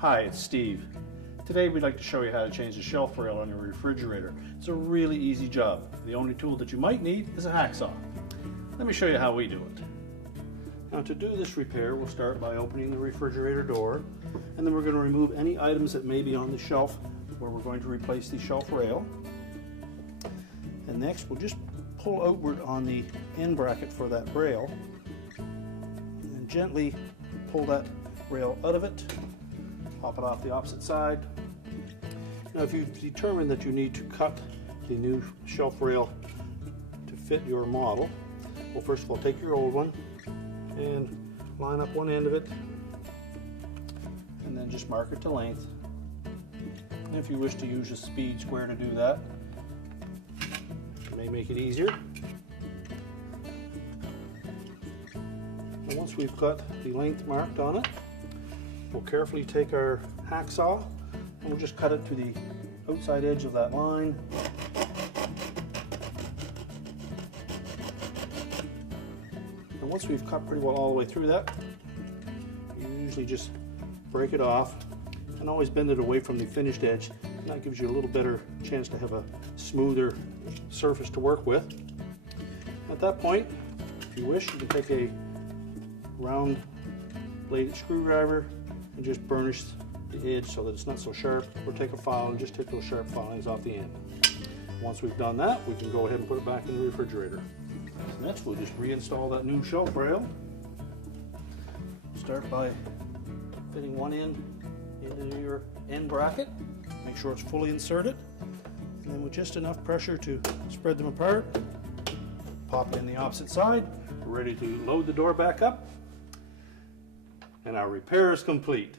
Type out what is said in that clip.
Hi, it's Steve. Today we'd like to show you how to change the shelf rail on your refrigerator. It's a really easy job. The only tool that you might need is a hacksaw. Let me show you how we do it. Now to do this repair, we'll start by opening the refrigerator door, and then we're going to remove any items that may be on the shelf where we're going to replace the shelf rail. And next we'll just pull outward on the end bracket for that rail and gently pull that rail out of it, pop it off the opposite side. Now if you've determined that you need to cut the new shelf rail to fit your model, well, first of all, take your old one and line up one end of it and then just mark it to length. And if you wish to use a speed square to do that, it may make it easier. And once we've got the length marked on it, we'll carefully take our hacksaw and we'll just cut it to the outside edge of that line. And once we've cut pretty well all the way through that, you usually just break it off and always bend it away from the finished edge, and that gives you a little better chance to have a smoother surface to work with. At that point, if you wish, you can take a round bladed screwdriver and just burnish the edge so that it's not so sharp, or take a file and just take those sharp filings off the end. Once we've done that, we can go ahead and put it back in the refrigerator. Next, we'll just reinstall that new shelf rail. Start by fitting one end into your end bracket. Make sure it's fully inserted. And then with just enough pressure to spread them apart, pop in the opposite side. We're ready to load the door back up. And our repair is complete.